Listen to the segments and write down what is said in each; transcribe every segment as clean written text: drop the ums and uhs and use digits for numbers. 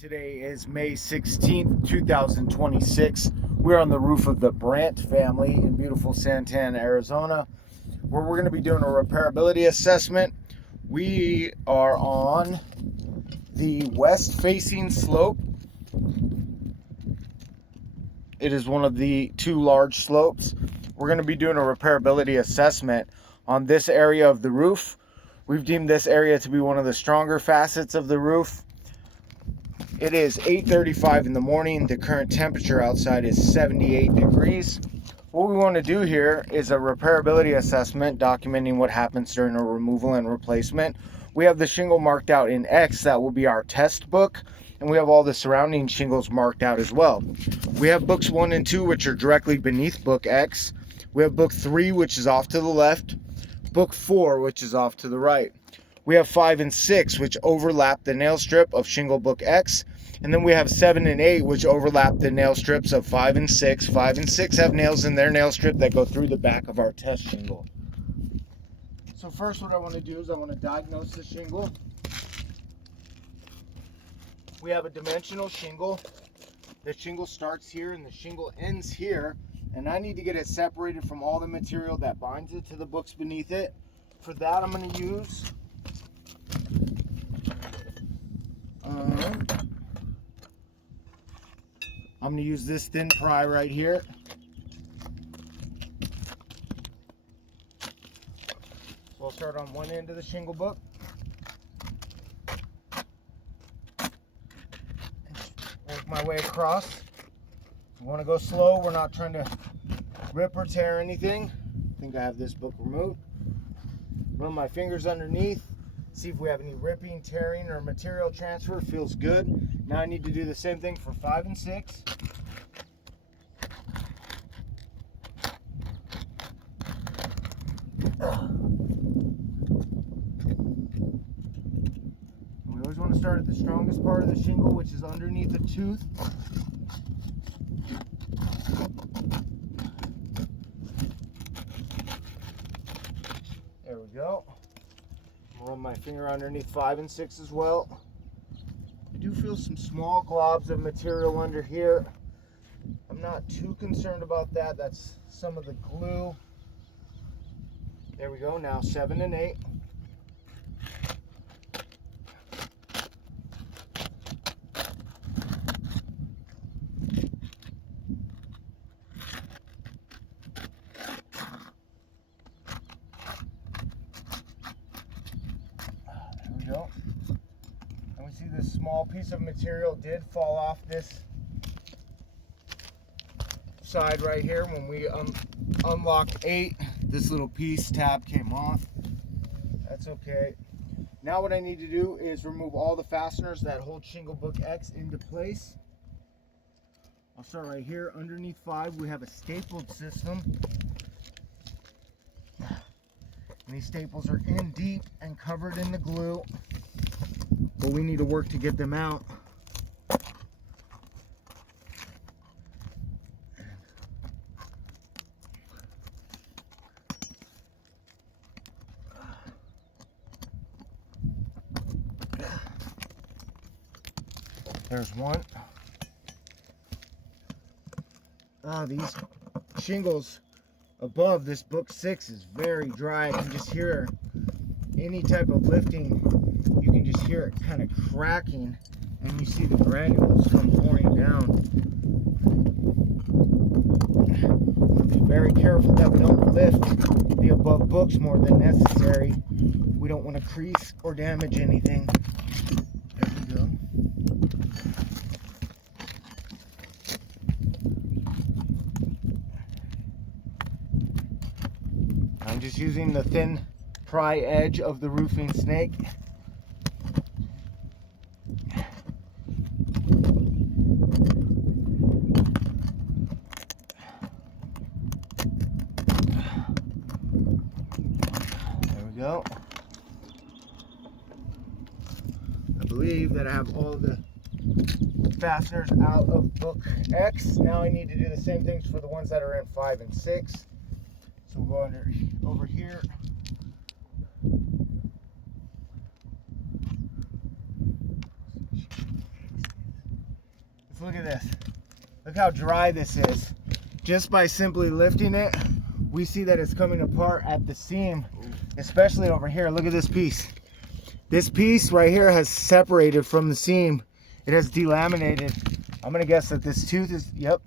Today is May 16th, 2026. We're on the roof of the Brandt family in beautiful Santana, Arizona, where we're going to be doing a repairability assessment. We are on the west-facing slope. It is one of the two large slopes. We're going to be doing a repairability assessment on this area of the roof. We've deemed this area to be one of the stronger facets of the roof. It is 8:35 in the morning. The current temperature outside is 78 degrees. What we want to do here is a repairability assessment documenting what happens during a removal and replacement. We have the shingle marked out in X, that will be our test book, and we have all the surrounding shingles marked out as well. We have books 1 and 2, which are directly beneath book X. We have book 3, which is off to the left, book 4, which is off to the right. We have 5 and 6, which overlap the nail strip of shingle book X. And then we have 7 and 8, which overlap the nail strips of 5 and 6. 5 and 6 have nails in their nail strip that go through the back of our test shingle. So first what I want to do is I want to diagnose the shingle. We have a dimensional shingle. The shingle starts here and the shingle ends here. And I need to get it separated from all the material that binds it to the books beneath it. For that I'm going to use this thin pry right here. So I'll start on one end of the shingle book. Work my way across. You want to go slow. We're not trying to rip or tear anything. I think I have this book removed. Run my fingers underneath. See if we have any ripping, tearing, or material transfer. Feels good. Now I need to do the same thing for 5 and 6. We always want to start at the strongest part of the shingle, which is underneath the tooth. There we go. Run my finger underneath 5 and 6 as well. I do feel some small globs of material under here. I'm not too concerned about that. That's some of the glue. There we go. Now 7 and 8. Go. And we see this small piece of material did fall off this side right here when we unlocked 8. This little piece tab came off. That's okay. Now what I need to do is remove all the fasteners that hold shingle book X into place. I'll start right here underneath 5. We have a stapled system. And these staples are in deep and covered in the glue, but we need to work to get them out. There's one. These shingles above this book 6 is very dry. I can just hear any type of lifting. You can just hear it kind of cracking, and you see the granules come pouring down. Be very careful that we don't lift the above books more than necessary. We don't want to crease or damage anything. There we go. I'm just using the thin pry edge of the roofing snake. There we go. I believe that I have all the fasteners out of book X. Now I need to do the same things for the ones that are in 5 and 6. So we'll go over here. Let's look at this. Look how dry this is. Just by simply lifting it, we see that it's coming apart at the seam, especially over here. Look at this piece. This piece right here has separated from the seam. It has delaminated. I'm gonna guess that this tooth is, yep,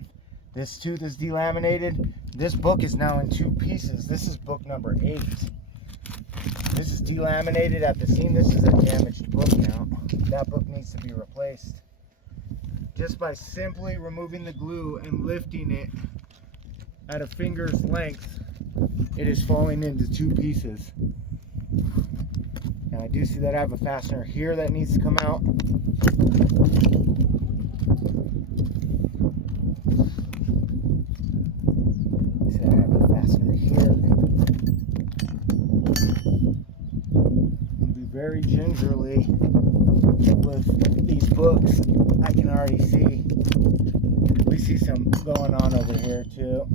this tooth is delaminated. This book is now in 2 pieces. This is book number 8. This is delaminated at the seam. This is a damaged book now. That book needs to be replaced. Just by simply removing the glue and lifting it at a finger's length, it is falling into 2 pieces. Now I do see that I have a fastener here that needs to come out. See that I have a fastener here. Be very gingerly with these books. I can already see. We see some going on over here too.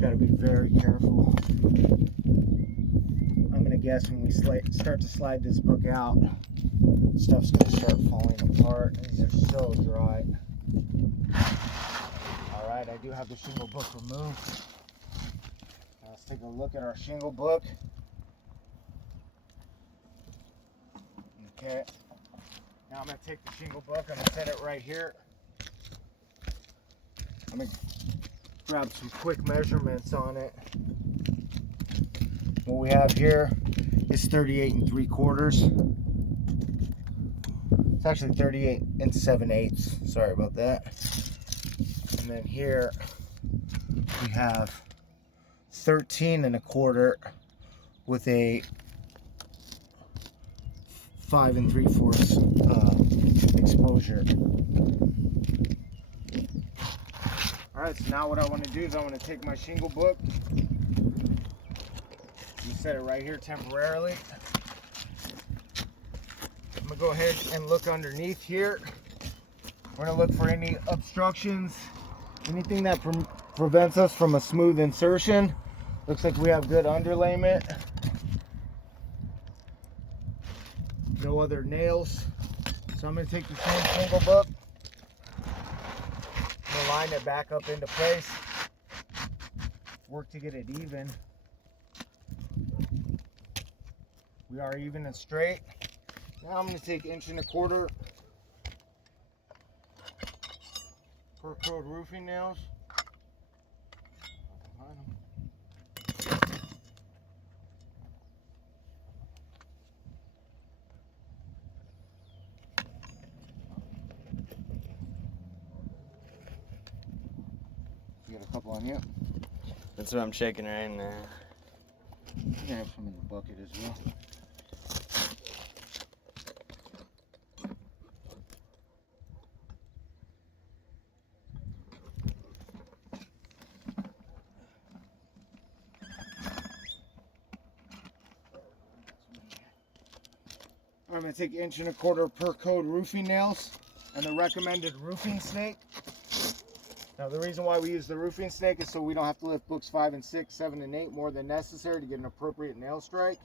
Got to be very careful. I'm gonna guess when we start to slide this book out, stuff's gonna start falling apart. These are so dry. All right, I do have the shingle book removed. Now let's take a look at our shingle book. Okay. Now I'm gonna take the shingle book. I'm gonna set it right here. I'm gonna grab some quick measurements on it. What we have here is 38 3/4. It's actually 38 7/8. Sorry about that. And then here we have 13 1/4 with a 5 3/4 exposure. All right, so now what I want to do is I want to take my shingle book. Set it right here temporarily. I'm gonna go ahead and look underneath here. We're gonna look for any obstructions, anything that prevents us from a smooth insertion. Looks like we have good underlayment. No other nails. So I'm gonna take the same shingle book. I'm gonna line it back up into place. Work to get it even. We are even and straight. Now I'm going to take 1 1/4 per code roofing nails. You got a couple on you? That's what I'm shaking right now. You can have some in the bucket as well. I'm going to take 1 1/4 per code roofing nails and the recommended roofing snake. Now the reason why we use the roofing snake is so we don't have to lift books 5 and 6, 7 and 8 more than necessary to get an appropriate nail strike.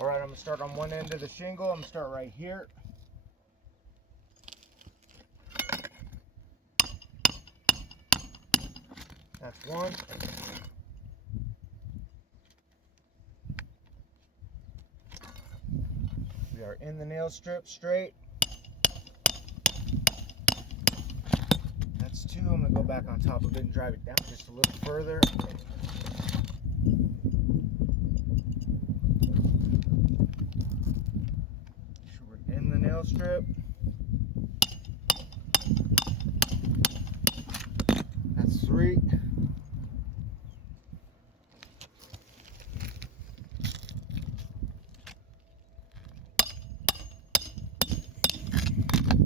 All right, I'm going to start on one end of the shingle. I'm going to start right here. That's one. We are in the nail strip straight. That's 2. I'm going to go back on top of it and drive it down just a little further. Make sure we're in the nail strip. That's 3.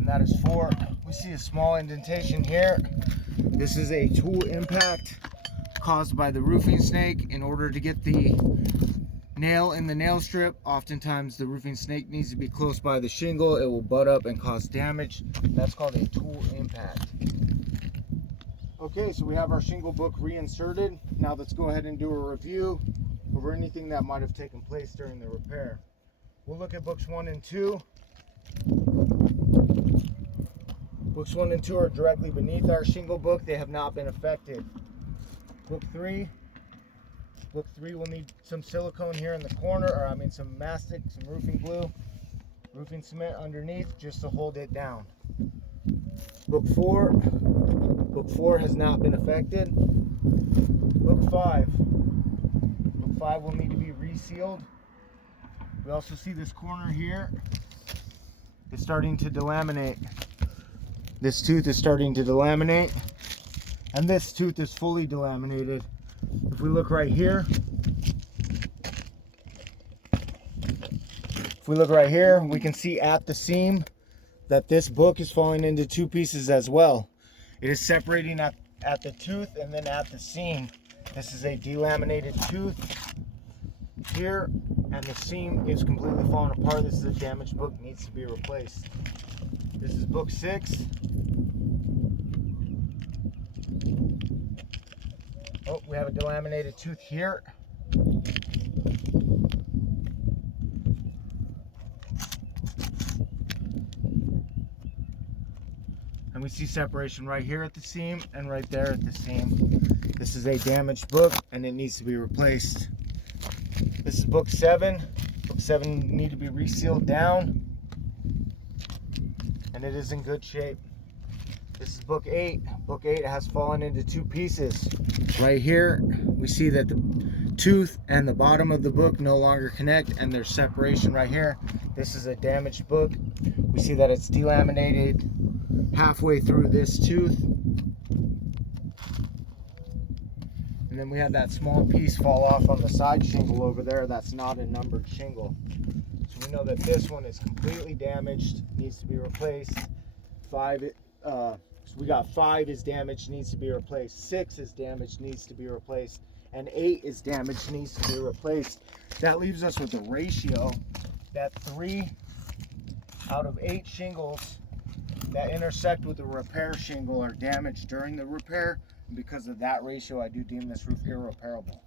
That is 4. We see a small indentation here. This is a tool impact caused by the roofing snake. In order to get the nail in the nail strip, oftentimes the roofing snake needs to be close by the shingle. It will butt up and cause damage. That's called a tool impact. Okay, so we have our shingle book reinserted. Now let's go ahead and do a review over anything that might have taken place during the repair. We'll look at books 1 and 2. Books 1 and 2 are directly beneath our shingle book. They have not been affected. Book 3 will need some silicone here in the corner, or I mean some mastic, some roofing glue, roofing cement underneath just to hold it down. Book 4 has not been affected. Book 5 will need to be resealed. We also see this corner here is starting to delaminate. This tooth is starting to delaminate, and this tooth is fully delaminated. If we look right here, we can see at the seam that this book is falling into 2 pieces as well. It is separating at the tooth and then at the seam. This is a delaminated tooth here, and the seam is completely falling apart. This is a damaged book, needs to be replaced. This is book 6. Oh, we have a delaminated tooth here. And we see separation right here at the seam and right there at the seam. This is a damaged book and it needs to be replaced. This is book 7. Book 7 need to be resealed down, and it is in good shape. This is book 8. Book 8 has fallen into 2 pieces. Right here, we see that the tooth and the bottom of the book no longer connect, and there's separation right here. This is a damaged book. We see that it's delaminated halfway through this tooth. And then we have that small piece fall off on the side shingle over there. That's not a numbered shingle. So we know that this one is completely damaged, needs to be replaced. So we got 5 is damaged, needs to be replaced. 6 is damaged, needs to be replaced. And 8 is damaged, needs to be replaced. That leaves us with a ratio that 3 out of 8 shingles that intersect with the repair shingle are damaged during the repair. And because of that ratio, I do deem this roof irreparable.